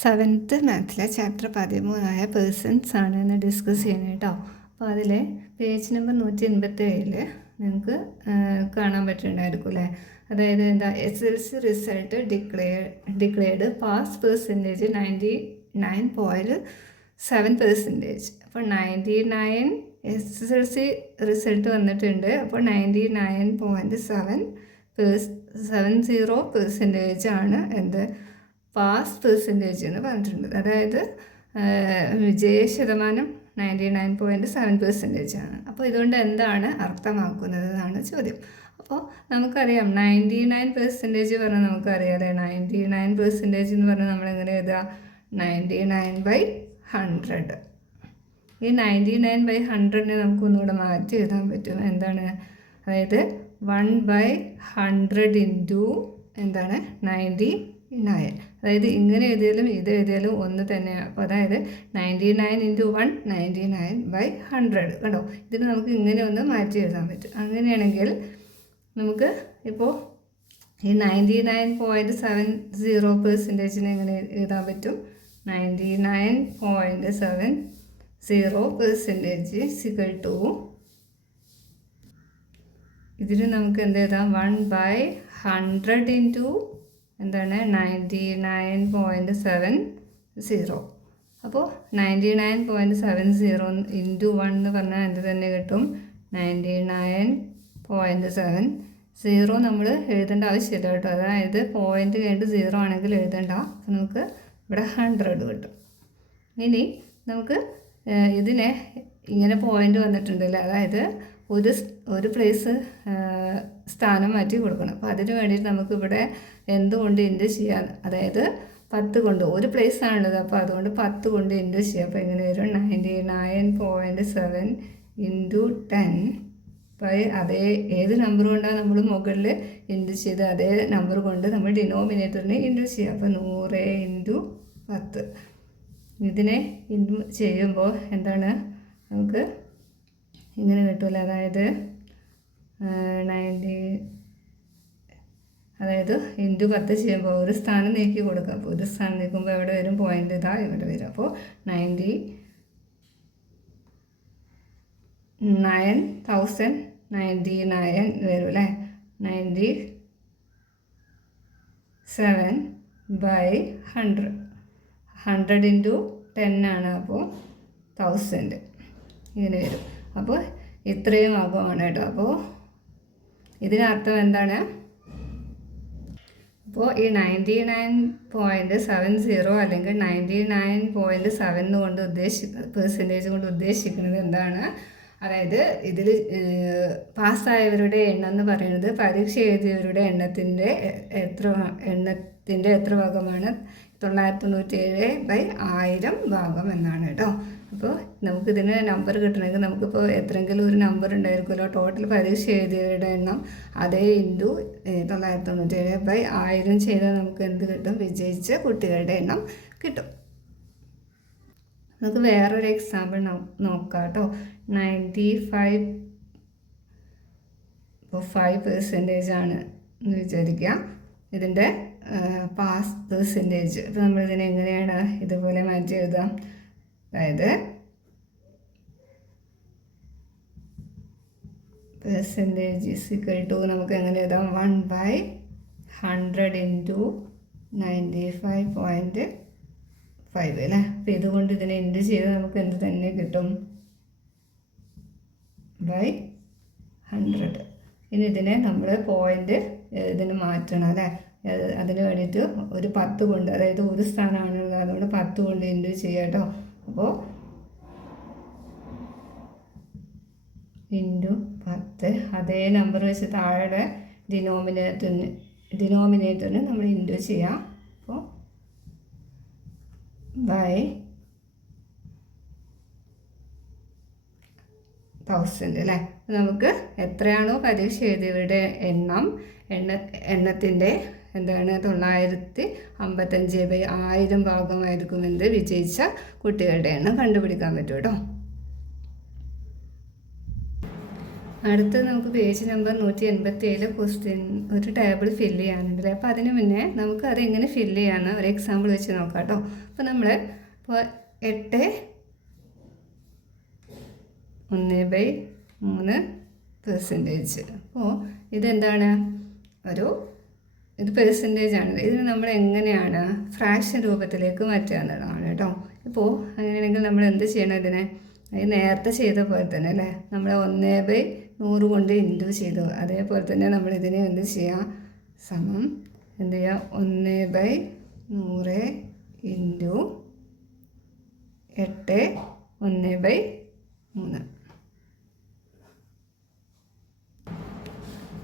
Seventh മാത്സിലെ chapter 13 persons ആണ് ഇന്ന് discuss ചെയ്യുന്നത് കേട്ടോ. അപ്പോൾ അതിൽ പേജ് നമ്പർ 187 നിങ്ങൾക്ക് കാണാൻ പറ്റുന്നുണ്ടായിരിക്കും അല്ലേ. അതായത് എന്താ SLC result declared pass percentage 99.7%. അപ്പോൾ 99 SLC റിസൾട്ട് വന്നിട്ടുണ്ട്. അപ്പോൾ 99.70% ആണ് എന്ത് പാസ് പെർസെൻറ്റേജ് എന്ന് പറഞ്ഞിട്ടുണ്ട്. അതായത് വിജയ ശതമാനം 99.7% ആണ്. അപ്പോൾ ഇതുകൊണ്ട് എന്താണ് അർത്ഥമാക്കുന്നത് എന്നാണ് ചോദ്യം. അപ്പോൾ നമുക്കറിയാം 99% പറഞ്ഞാൽ നമുക്കറിയാം അല്ലേ. 99% എന്ന് പറഞ്ഞാൽ നമ്മളെങ്ങനെ എഴുതുക? 99/100. ഈ 99/100നെ നമുക്കൊന്നുകൂടെ മാറ്റി എഴുതാൻ പറ്റും. എന്താണ്? അതായത് 1/100 ഇൻറ്റു എന്താണ് 99. അതായത് ഇങ്ങനെ എഴുതിയാലും ഇത് എഴുതിയാലും ഒന്ന് തന്നെയാണ്. അപ്പോൾ അതായത് 99 × 1 99/100 കണ്ടോ. ഇതിന് നമുക്ക് ഇങ്ങനെ ഒന്ന് മാറ്റി എഴുതാൻ പറ്റും. അങ്ങനെയാണെങ്കിൽ നമുക്ക് ഇപ്പോൾ ഈ 99.70%നെ എങ്ങനെ എഴുതാൻ പറ്റും? 99.70% ഇതിന് നമുക്ക് എന്ത് എഴുതാം? 1/100 ഇൻറ്റു എന്താണ് 99.70. അപ്പോൾ 99.70 ഇൻറ്റു 1 എന്ന് പറഞ്ഞാൽ എന്ത് തന്നെ കിട്ടും? 99.70. നമ്മൾ എഴുതേണ്ട ആവശ്യമില്ല കേട്ടോ. അതായത് പോയിൻ്റ് കഴിഞ്ഞിട്ട് 0 ആണെങ്കിൽ എഴുതേണ്ട. അപ്പോൾ നമുക്ക് ഇവിടെ 100 കിട്ടും. ഇനി നമുക്ക് ഇതിനെ ഇങ്ങനെ പോയിൻ്റ് വന്നിട്ടുണ്ടല്ലോ. അതായത് ഒരു പ്ലേസ് സ്ഥാനം മാറ്റി കൊടുക്കണം. അപ്പോൾ അതിന് വേണ്ടിയിട്ട് നമുക്കിവിടെ എന്തുകൊണ്ട് ഇൻറ്റു ചെയ്യാം? അതായത് 10 കൊണ്ട് ഒരു പ്ലേസ് ആണുള്ളത്. അപ്പോൾ അതുകൊണ്ട് 10 കൊണ്ട് ഇൻറ്റു ചെയ്യാം. അപ്പോൾ എങ്ങനെ വരും? 99.7 ഇൻറ്റു 10 അതേ ഏത് നമ്പർ കൊണ്ടാണ് നമ്മൾ മുകളിൽ ഇൻറ്റു ചെയ്ത് അതേ നമ്പർ കൊണ്ട് നമ്മൾ ഡിനോമിനേറ്ററിനെ ഇൻറ്റു ചെയ്യുക. അപ്പോൾ 100 ഇൻറ്റു 10 ഇതിനെ ഇൻറ്റു ചെയ്യുമ്പോൾ എന്താണ് നമുക്ക് ഇങ്ങനെ കിട്ടുമല്ലോ. അതായത് 90 അതായത് ഇൻറ്റു 10 ചെയ്യുമ്പോൾ ഒരു സ്ഥാനം നീക്കി കൊടുക്കുക. അപ്പോൾ ഒരു സ്ഥാനം നീക്കുമ്പോൾ എവിടെ വരും? പോയിൻ്റ് ഇതാ ഇവിടെ വരും. അപ്പോൾ 99,099 വരും അല്ലേ. 97/100. 100 ഇൻറ്റു 10 ആണ്. അപ്പോൾ 1000 ഇങ്ങനെ വരും. അപ്പോൾ ഇത്രയും ആകുമാണ് കേട്ടോ. അപ്പോൾ ഇതിനർത്ഥം എന്താണ്? അപ്പോൾ ഈ 99.70 അല്ലെങ്കിൽ 99.7 കൊണ്ട് പെർസെൻറ്റേജ് കൊണ്ട് ഉദ്ദേശിക്കുന്നത് എന്താണ്? അതായത് ഇതിൽ പാസ്സായവരുടെ എണ്ണം എന്ന് പറയുന്നത് പരീക്ഷ എഴുതിയവരുടെ എണ്ണത്തിൻ്റെ എത്ര ഭാഗമാണ്? 997/1000 ഭാഗം എന്നാണ് കേട്ടോ. അപ്പോൾ നമുക്കിതിന് നമ്പർ കിട്ടണമെങ്കിൽ നമുക്കിപ്പോൾ എത്രയെങ്കിലും ഒരു നമ്പർ ഉണ്ടായിരിക്കുമല്ലോ. ടോട്ടൽ പരീക്ഷ എഴുതിയവരുടെ എണ്ണം അതേ ഇൻറ്റു 997/1000 ചെയ്താൽ നമുക്ക് എന്ത് കിട്ടും? വിജയിച്ച കുട്ടികളുടെ എണ്ണം കിട്ടും. നമുക്ക് വേറൊരു എക്സാമ്പിൾ നോക്കാം കേട്ടോ. 95% ആണ് എന്ന് വിചാരിക്കുക ഇതിൻ്റെ പാസ് പെർസെൻറ്റേജ്. അപ്പോൾ നമ്മളിതിനെ എങ്ങനെയാണ് ഇതുപോലെ മാറ്റി എഴുതാം? അതായത് പെർസെൻറ്റേജ് = നമുക്ക് എങ്ങനെ എഴുതാം? 1/100 ഇൻറ്റു 95.5 അല്ലേ. അപ്പോൾ ഇതുകൊണ്ട് ഇതിനെ എന്ത് ചെയ്ത് നമുക്ക് എന്ത് തന്നെ കിട്ടും? 100. ഇനി ഇതിനെ നമ്മൾ പോയിൻ്റ് ഇതിന് മാറ്റണം അല്ലേ. അതിന് വേണ്ടിയിട്ട് ഒരു 10 കൊണ്ട്, അതായത് ഒരു സ്ഥാനമാണുള്ളത്, അതുകൊണ്ട് 10 കൊണ്ട് ഇൻറ്റു ചെയ്യാം കേട്ടോ. അപ്പോൾ ഇൻറ്റു 10 അതേ നമ്പർ വെച്ച് താഴെ ഡിനോമിനേറ്ററിന് നമ്മൾ ഇൻറ്റു ചെയ്യാം. അപ്പോൾ 1000 അല്ലേ. നമുക്ക് എത്രയാണോ പരീക്ഷ എഴുതിയവരുടെ എണ്ണത്തിൻ്റെ എന്താണ് 955/1000 ഭാഗമായിരിക്കും എന്ത് വിജയിച്ച കുട്ടികളുടെ എണ്ണം കണ്ടുപിടിക്കാൻ പറ്റും കേട്ടോ. അടുത്ത് നമുക്ക് പേജ് നമ്പർ 187 ക്വസ്റ്റ്യൻ ഒരു ടേബിൾ ഫില്ല് ചെയ്യാനുണ്ട്. അപ്പോൾ അതിന് മുന്നേ നമുക്ക് അത് എങ്ങനെ ഫില്ല് ചെയ്യാമെന്ന് ഒരു എക്സാമ്പിൾ വെച്ച് നോക്കാം കേട്ടോ. അപ്പോൾ നമ്മൾ ഇപ്പോൾ 8/1/3%. അപ്പോൾ ഇതെന്താണ്, ഇത് പെർസെൻറ്റേജ് ആണ്. ഇത് നമ്മൾ എങ്ങനെയാണ് ഫ്രാക്ഷൻ രൂപത്തിലേക്ക് മാറ്റുക എന്നുള്ളതാണ് കേട്ടോ. ഇപ്പോൾ അങ്ങനെയാണെങ്കിൽ നമ്മൾ എന്ത് ചെയ്യണം, ഇതിനെ നേരത്തെ ചെയ്ത പോലെ തന്നെ അല്ലേ, നമ്മൾ 1/100 കൊണ്ട് ഇൻറ്റു ചെയ്തു. അതേപോലെ തന്നെ നമ്മൾ ഇതിനെ എന്ത് ചെയ്യുക, സമം എന്ത് ചെയ്യുക, 1/100 ഇൻറ്റു 8/1/3.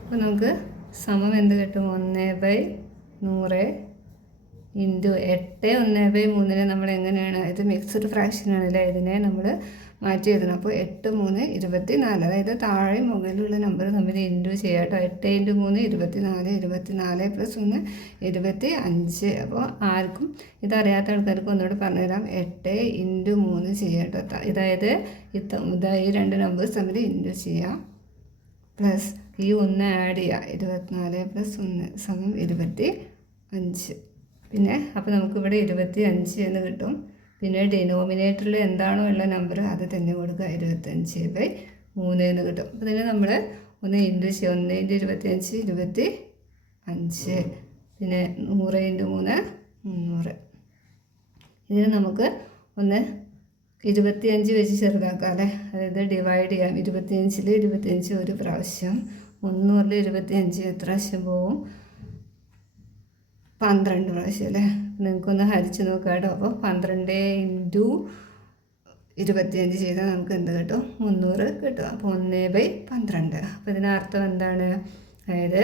അപ്പോൾ നമുക്ക് സമം എന്ത് കിട്ടും, 1/100 ഇൻറ്റു 8/1/3 നമ്മൾ എങ്ങനെയാണ്, ഇത് മിക്സ്ഡ് ഫ്രാക്ഷൻ ആണല്ലേ, ഇതിനെ നമ്മൾ മാറ്റി എഴുതണം. അപ്പോൾ 8 3 24, അതായത് താഴെ മുകളിലുള്ള നമ്പർ നമ്മൾ ഇൻറ്റു ചെയ്യാം കേട്ടോ. 8 × 3 24, 24 + 1 25. അപ്പോൾ ആർക്കും ഇതറിയാത്ത ആൾക്കാർക്ക് ഒന്നുകൂടെ പറഞ്ഞുതരാം. 8 × 3 ചെയ്യാം കേട്ടോ. അതായത് ഈ രണ്ട് നമ്പേഴ്സ് തമ്മിൽ ഇൻറ്റു ചെയ്യാം, പ്ലസ് ഈ 1 ആഡ് ചെയ്യുക, 24 + 1 = 25. പിന്നെ അപ്പോൾ നമുക്കിവിടെ 25 എന്ന് കിട്ടും. പിന്നെ ഡിനോമിനേറ്ററിൽ എന്താണോ ഉള്ള നമ്പർ അത് തന്നെ കൊടുക്കുക, 25/3 എന്ന് കിട്ടും. അപ്പോൾ ഇതിനെ നമ്മൾ ഒന്ന് ഇൻറ്റു ചെയ്യുക, 1 × 25 25, പിന്നെ 100 × 3 300. ഇതിന് നമുക്ക് ഒന്ന് 25 വെച്ച് ചെറുതാക്കാം അല്ലേ, അതായത് ഡിവൈഡ് ചെയ്യാം. 25 25 ഒരു പ്രാവശ്യം, 300 25 എത്ര പ്രാവശ്യം പോവും, 12 പ്രാവശ്യം അല്ലേ. നിങ്ങൾക്കൊന്ന് ഹരിച്ച് നോക്കാം കേട്ടോ. അപ്പോൾ 12 × 25 ചെയ്താൽ നമുക്ക് എന്ത് കിട്ടും, 300 കിട്ടും. അപ്പോൾ 1/12. അപ്പോൾ ഇതിനർത്ഥം എന്താണ്, അതായത്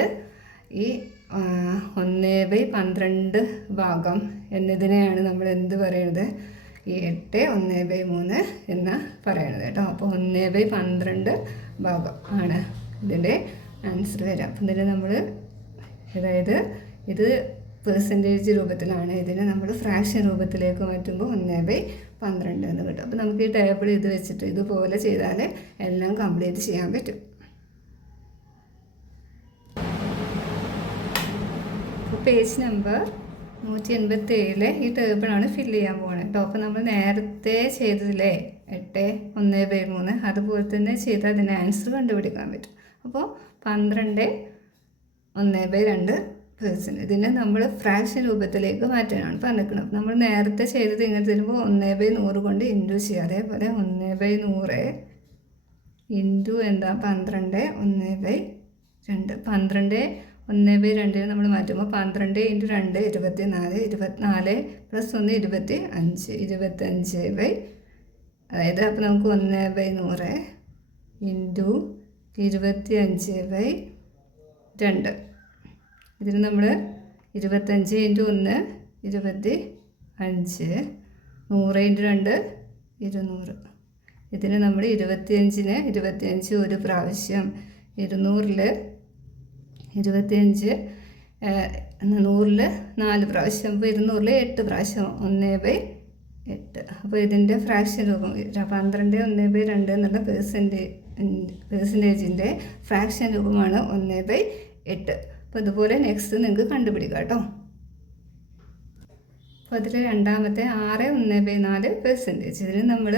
ഈ 1/12 ഭാഗം എന്നതിനെയാണ് നമ്മൾ എന്ത് പറയുന്നത്, ഈ 8 1/3 എന്ന് പറയണത് കേട്ടോ. അപ്പോൾ 1/12 ഭാഗം ആണ് ഇതിൻ്റെ ആൻസർ വരിക. അപ്പം ഇതിന് നമ്മൾ, അതായത് ഇത് പെർസെൻറ്റേജ് രൂപത്തിലാണ്, ഇതിനെ നമ്മൾ ഫ്രാക്ഷൻ രൂപത്തിലേക്ക് മാറ്റുമ്പോൾ 1/12 എന്ന് കിട്ടും. അപ്പോൾ നമുക്ക് ഈ ടേബിൾ ഇത് വെച്ചിട്ട് ഇതുപോലെ ചെയ്താൽ എല്ലാം കംപ്ലീറ്റ് ചെയ്യാൻ പറ്റും. അപ്പോൾ പേജ് നമ്പർ 187 ഈ ടേബിളാണ് ഫില്ല് ചെയ്യാൻ പോകുന്നത് കേട്ടോ. അപ്പോൾ നമ്മൾ നേരത്തെ ചെയ്തതില്ലേ 8 1/3, അതുപോലെ തന്നെ ചെയ്താൽ അതിൻ്റെ ആൻസർ കണ്ടുപിടിക്കാൻ പറ്റും. അപ്പോൾ 12 1/2%. ഇതിനെ നമ്മൾ ഫ്രാക്ഷൻ രൂപത്തിലേക്ക് മാറ്റാനാണ് പറഞ്ഞിരിക്കുന്നത്. നമ്മൾ നേരത്തെ ചെയ്തത് ഇങ്ങനെ തരുമ്പോൾ 1/100 കൊണ്ട് ഇൻറ്റു ചെയ്യുക. അതേപോലെ 1/100 ഇൻറ്റു എന്താ 12 1/2. 12 1/2 നമ്മൾ മാറ്റുമ്പോൾ 12 × 2 24, 24 + 1 25, 25/, അതായത് അപ്പോൾ നമുക്ക് 1/100 ഇൻറ്റു 25/2. ഇതിന് നമ്മൾ 25 × 1 25, 100 × 2 200. ഇതിന് നമ്മൾ 25-ന് 25 ഒരു പ്രാവശ്യം, 200-ൽ 25, 100-ൽ 4 പ്രാവശ്യം, അപ്പോൾ 200-ൽ 8 പ്രാവശ്യം, 1/8. അപ്പോൾ ഇതിൻ്റെ ഫ്രാക്ഷൻ രൂപം 12 1/2 എന്നുള്ള പെർസെൻറ്റേജിൻ്റെ ഫ്രാക്ഷൻ രൂപമാണ് 1/8. അപ്പോൾ ഇതുപോലെ നെക്സ്റ്റ് നിങ്ങൾക്ക് കണ്ടുപിടിക്കാം കേട്ടോ. അപ്പോൾ അതിൽ രണ്ടാമത്തെ 6 1/4%. ഇതിന് നമ്മൾ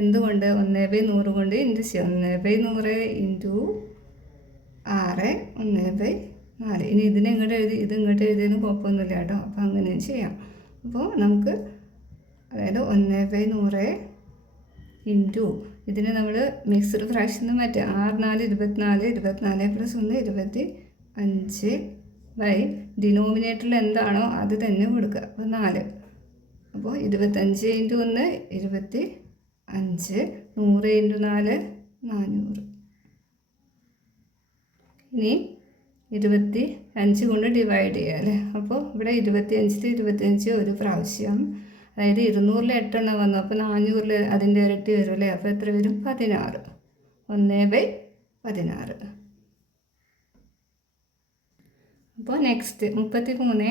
എന്തുകൊണ്ട് 1/100 കൊണ്ട് ഇൻറ്റു ചെയ്യാം, 1/100 ഇൻറ്റു 6 1/4. ഇനി ഇതിനെ ഇങ്ങോട്ട് എഴുതി ഇത് ഇങ്ങോട്ട് എഴുതിയതിന് കുഴപ്പമൊന്നുമില്ല കേട്ടോ. അപ്പോൾ അങ്ങനെ ചെയ്യാം. അപ്പോൾ നമുക്ക് അതായത് 1/100 ഇൻറ്റു ഇതിന് നമ്മൾ മിക്സ്ഡ് ഫ്രാക്ഷൻ മാറ്റുക, 6 4 24, 24 + 1 25/, ഡിനോമിനേറ്ററിൽ എന്താണോ അത് തന്നെ കൊടുക്കുക. അപ്പോൾ 4, അപ്പോൾ 25 × 1 25, 100 × 4 400. ഇനി 25 കൊണ്ട് ഡിവൈഡ് ചെയ്യുക അല്ലേ. അപ്പോൾ ഇവിടെ 25-ൽ 25 ഒരു പ്രാവശ്യം, അതായത് 200-ൽ 8 എണ്ണം വന്നു, അപ്പോൾ 400-ൽ അതിൻ്റെ ഇരട്ടി വരും അല്ലേ. അപ്പോൾ എത്ര വരും, 16, 1/16. അപ്പോൾ നെക്സ്റ്റ് 33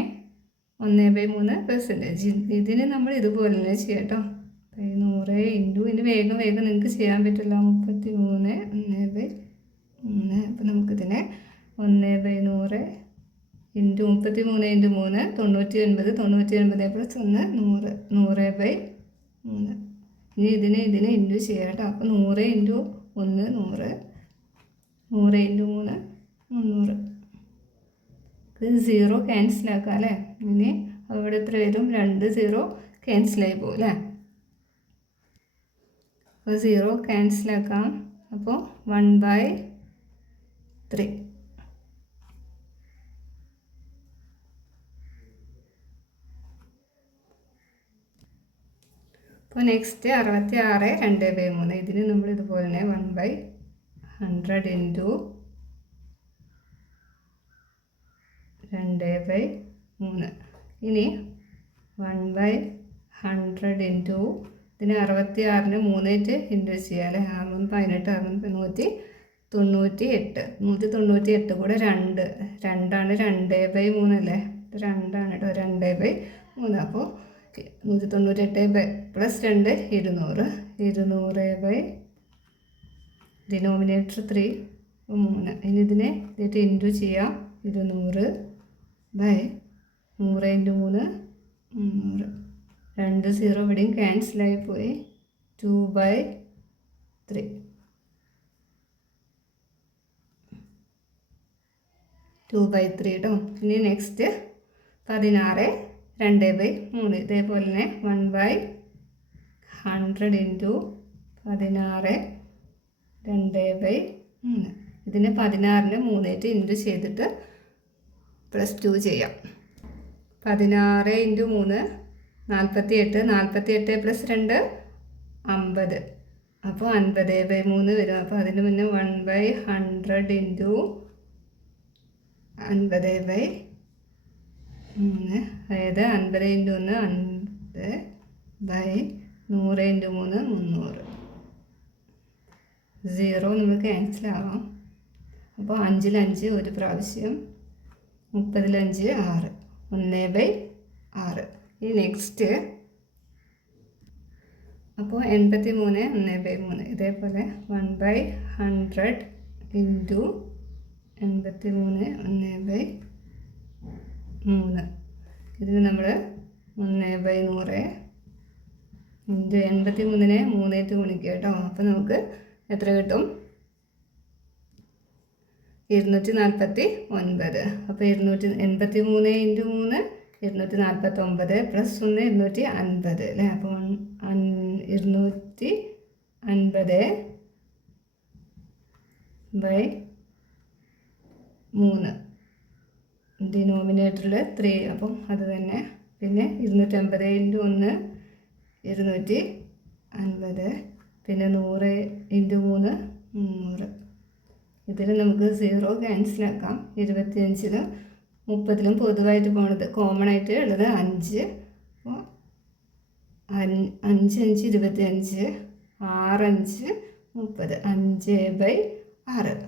1/3%. ഇതിന് നമ്മൾ ഇതുപോലെ തന്നെ ചെയ്യാം കേട്ടോ. 100 ഇൻറ്റു, ഇനി വേഗം നിങ്ങൾക്ക് ചെയ്യാൻ പറ്റില്ല, 33 1/3. 3. അപ്പോൾ നമുക്കിതിനെ 1/100 ഇൻറ്റു 33 ഇൻറ്റു 3 99. 99 പ്ലസ് 1 100. 100/3. ഇനി ഇതിനെ ഇൻറ്റു ചെയ്യാം കേട്ടോ. അപ്പോൾ 100 ഇൻറ്റു 1 100. 100 ഇൻറ്റു 3 300. ഇത് 0 ക്യാൻസലാക്കാം അല്ലേ. ഇനി അവിടെ എത്ര വരും? 2 0 ക്യാൻസലായി പോകും അല്ലേ. അപ്പോൾ 0 ക്യാൻസലാക്കാം. അപ്പോൾ 1/3. അപ്പോൾ നെക്സ്റ്റ് 66 2/3. ഇതിന് നമ്മൾ ഇതുപോലെ തന്നെ 1/100 ഇൻറ്റു 2/3. ഇനി 1/100 ഇൻറ്റു ഇതിന് 66ന് 3 ഇൻറ്റു ചെയ്യാം അല്ലേ. 18 198. 198 കൂടെ 2 2ആണ്. 2/3 അല്ലേ. 2ആണ് കേട്ടോ. 2/3. അപ്പോൾ 198 പ്ലസ് 2 200. 200 ഡിനോമിനേറ്റർ 3 3. ഇനി ഇതിനെ ഇതിട്ട് ഇൻറ്റു ചെയ്യാം. 200/100 ഇൻറ്റു 3 300. 2 0 ഇവിടെയും ക്യാൻസലായി പോയി. 2/3. 2/3 കേട്ടോ. ഇനി നെക്സ്റ്റ് 16 2/3. ഇതേപോലെ തന്നെ 1/100 ഇൻറ്റു 16 2/3. ഇതിന് 16ന് 3 ഇൻറ്റു ചെയ്തിട്ട് പ്ലസ് 2 ചെയ്യാം. 16 ഇൻറ്റു 3 48. 48 പ്ലസ് 2 50. അപ്പോൾ 50/3 വരും. അപ്പോൾ അതിന് മുന്നേ 1/100 ഇൻറ്റു 50/3. അതായത് 50 ഇൻറ്റു 1 50/100 ഇൻറ്റു 3 300. 0 നമ്മൾ ക്യാൻസലാവാം. അപ്പോൾ 5ൽ 5 ഒരു പ്രാവശ്യം. 30ൽ 5 6. 1/6. ഇനി നെക്സ്റ്റ് അപ്പോൾ 83 1/3. ഇതേപോലെ 1/100 ഇൻറ്റു 83 1/3. ഇതിന് നമ്മൾ 1/100 ഇൻറ്റു 83നെ 3 ഗുണിക്കുക കേട്ടോ. അപ്പോൾ നമുക്ക് എത്ര കിട്ടും? 249. അപ്പോൾ 283 ഇൻറ്റു 3 249 പ്ലസ് 1 250 അല്ലേ. അപ്പോൾ 250/3. ഡിനോമിനേറ്ററിൽ 3. അപ്പം അത് തന്നെ. പിന്നെ 250 ഇൻറ്റു 1 250. പിന്നെ 100 ഇൻറ്റു 3 300. ഇതിൽ നമുക്ക് 0 ക്യാൻസലാക്കാം. 25ലും 30ലും പൊതുവായിട്ട് പോണത് കോമൺ ആയിട്ട് ഉള്ളത് 5. അപ്പോൾ 5 5 25 6 5 30. 5/6.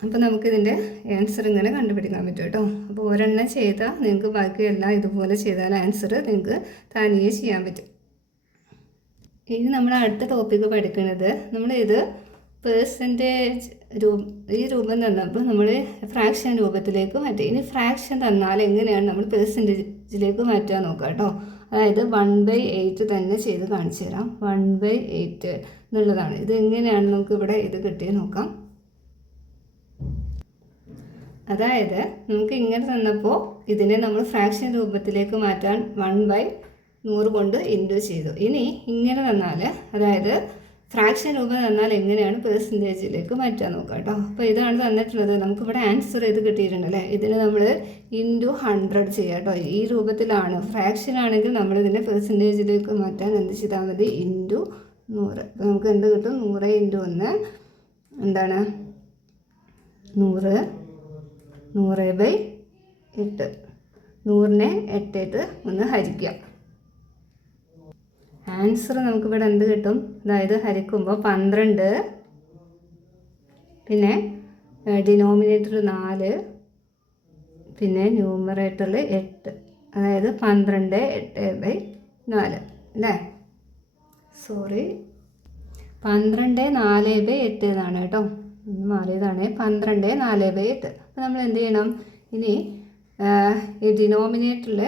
അപ്പോൾ നമുക്കിതിൻ്റെ ആൻസർ ഇങ്ങനെ കണ്ടുപിടിക്കാൻ പറ്റും കേട്ടോ. അപ്പോൾ ഒരെണ്ണം ചെയ്താൽ നിങ്ങൾക്ക് ബാക്കിയെല്ലാം ഇതുപോലെ ചെയ്താൽ ആൻസർ നിങ്ങൾക്ക് തനിയെ ചെയ്യാൻ പറ്റും. ഇനി നമ്മൾ അടുത്ത ടോപ്പിക്ക് പഠിക്കുന്നത് നമ്മളിത് പേഴ്സൻറ്റേജ് ഈ രൂപം തന്നപ്പോൾ നമ്മൾ ഫ്രാക്ഷൻ രൂപത്തിലേക്ക് മാറ്റി. ഇനി ഫ്രാക്ഷൻ തന്നാൽ എങ്ങനെയാണ് നമ്മൾ പേഴ്സൻറ്റേജിലേക്ക് മാറ്റാൻ നോക്കുക കേട്ടോ. അതായത് 1/8 തന്നെ ചെയ്ത് കാണിച്ചു തരാം. 1/8 എന്നുള്ളതാണ്. ഇത് എങ്ങനെയാണ് നമുക്ക് ഇവിടെ ഇത് കിട്ടിയത് നോക്കാം. അതായത് നമുക്ക് ഇങ്ങനെ തന്നപ്പോൾ ഇതിനെ നമ്മൾ ഫ്രാക്ഷൻ രൂപത്തിലേക്ക് മാറ്റാൻ 1/100 കൊണ്ട് ഇൻറ്റു ചെയ്തു. ഇനി ഇങ്ങനെ തന്നാൽ അതായത് ഫ്രാക്ഷൻ രൂപം തന്നാൽ എങ്ങനെയാണ് പേഴ്സൻറ്റേജിലേക്ക് മാറ്റാൻ നോക്കാം കേട്ടോ. അപ്പോൾ ഇതാണ് തന്നിട്ടുള്ളത്. നമുക്കിവിടെ ആൻസർ ചെയ്ത് കിട്ടിയിട്ടുണ്ടല്ലേ. ഇതിന് നമ്മൾ ഇൻറ്റു 100 ചെയ്യാം കേട്ടോ. ഈ രൂപത്തിലാണ്. ഫ്രാക്ഷൻ ആണെങ്കിൽ നമ്മളിതിനെ പേഴ്സൻറ്റേജിലേക്ക് മാറ്റാൻ എന്ത് ചെയ്താൽ മതി? ഇൻറ്റു 100. അപ്പോൾ നമുക്ക് എന്ത് കിട്ടും? 100 ഇൻറ്റു 1 എന്താണ്? 100. 100/8. 100നെ 8 ഒന്ന് ഹരിക്കാം. ആൻസർ നമുക്കിവിടെ എന്ത് കിട്ടും? അതായത് ഹരിക്കുമ്പോൾ 12. പിന്നെ ഡിനോമിനേറ്റർ 4. പിന്നെ ന്യൂമറേറ്ററിൽ 8. അതായത് 12 8/4 അല്ലേ. സോറി 12/4/8 എന്നാണ് കേട്ടോ. ഒന്ന് മാറിയതാണ്. 12/4/8. അപ്പോൾ നമ്മൾ എന്ത് ചെയ്യണം? ഇനി ഈ ഡിനോമിനേറ്ററിൽ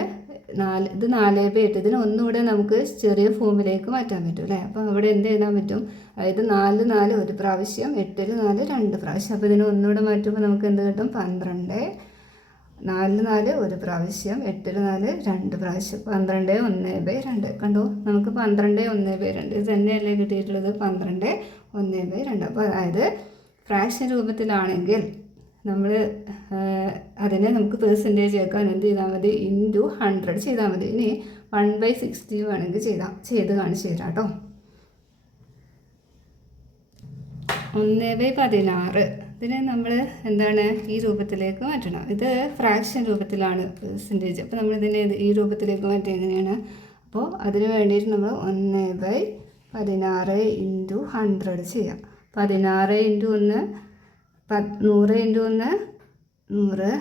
4/8 ഇതിന് ഒന്നുകൂടെ നമുക്ക് ചെറിയ ഫോമിലേക്ക് മാറ്റാൻ പറ്റും അല്ലേ. അപ്പോൾ അവിടെ എന്ത് ചെയ്യാൻ പറ്റും? അതായത് 4 ഒരു പ്രാവശ്യം, 8 4 2 പ്രാവശ്യം. അപ്പോൾ ഇതിന് ഒന്നുകൂടെ മാറ്റുമ്പോൾ നമുക്ക് എന്ത് കിട്ടും? 12 4 ഒരു പ്രാവശ്യം, 8 4 2 പ്രാവശ്യം, 12/1/2. കണ്ടോ, നമുക്ക് 12/1/2 ഇത് തന്നെയല്ലേ കിട്ടിയിട്ടുള്ളത്? 12/1/2. അപ്പോൾ അതായത് ഫ്രാക്ഷൻ രൂപത്തിലാണെങ്കിൽ നമ്മൾ അതിനെ നമുക്ക് പെർസെൻറ്റേജ് ആക്കാൻ എന്ത് ചെയ്താൽ മതി? ഇൻറ്റു 100 ചെയ്താൽ മതി. ഇനി 1/60 വേണമെങ്കിൽ ചെയ്ത് കാണിച്ചു തരാം കേട്ടോ. 1/16 ഇതിനെ നമ്മൾ എന്താണ് ഈ രൂപത്തിലേക്ക് മാറ്റണം. ഇത് ഫ്രാക്ഷൻ രൂപത്തിലാണ് പെർസെൻറ്റേജ്. അപ്പോൾ നമ്മളിതിനെ ഈ രൂപത്തിലേക്ക് മാറ്റി എങ്ങനെയാണ്? അപ്പോൾ അതിന് വേണ്ടിയിട്ട് നമ്മൾ 1/16 ഇൻറ്റു 100 ചെയ്യാം. 16 ഇൻറ്റു 1 100 ഇൻറ്റു 1 100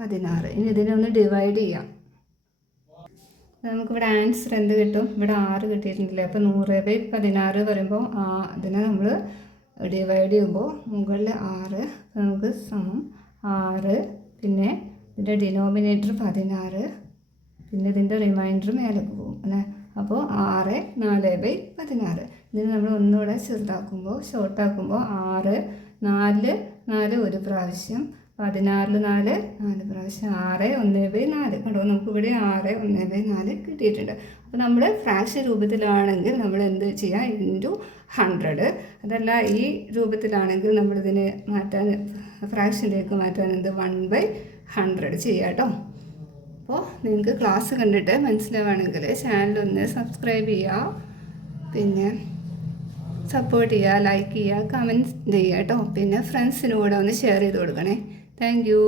100/16. ഇനി ഇതിനെ ഒന്ന് ഡിവൈഡ് ചെയ്യാം. നമുക്കിവിടെ ആൻസർ എന്ത് കിട്ടും? ഇവിടെ 6 കിട്ടിയിട്ടുണ്ടല്ലേ. അപ്പോൾ 100/16 പറയുമ്പോൾ അതിനെ നമ്മൾ ഡിവൈഡ് ചെയ്യുമ്പോൾ മുകളിൽ 6 നമുക്ക് സമം 6, പിന്നെ ഇതിൻ്റെ ഡിനോമിനേറ്റർ 16, പിന്നെ ഇതിൻ്റെ റിമൈൻഡർ മേലേക്ക് പോകും അല്ലേ. അപ്പോൾ 6 4/16. ഇതിന് നമ്മൾ ഒന്നുകൂടെ ചെറുതാക്കുമ്പോൾ ഷോർട്ടാക്കുമ്പോൾ 6 4 ഒരു പ്രാവശ്യം, 16 4 പ്രാവശ്യം, 6 1/4. കണ്ടോ, നമുക്കിവിടെ 6 1/4 കിട്ടിയിട്ടുണ്ട്. അപ്പോൾ നമ്മൾ ഫ്രാക്ഷൻ രൂപത്തിലാണെങ്കിൽ നമ്മൾ എന്ത് ചെയ്യുക? ഇൻറ്റു 100. അതല്ല ഈ രൂപത്തിലാണെങ്കിൽ നമ്മളിതിനെ മാറ്റാൻ ഫ്രാക്ഷനിലേക്ക് മാറ്റാൻ എന്ത്? 1/100 ചെയ്യുക കേട്ടോ. അപ്പോൾ നിങ്ങൾക്ക് ക്ലാസ് കണ്ടിട്ട് മനസ്സിലാവുകയാണെങ്കിൽ ചാനലൊന്ന് സബ്സ്ക്രൈബ് ചെയ്യുക, പിന്നെ സപ്പോർട്ട് ചെയ്യുക, ലൈക്ക് ചെയ്യുക, കമൻറ്റ് ചെയ്യുക കേട്ടോ. പിന്നെ ഫ്രണ്ട്സിന് കൂടെ ഒന്ന് ഷെയർ ചെയ്ത് കൊടുക്കണേ. Thank you.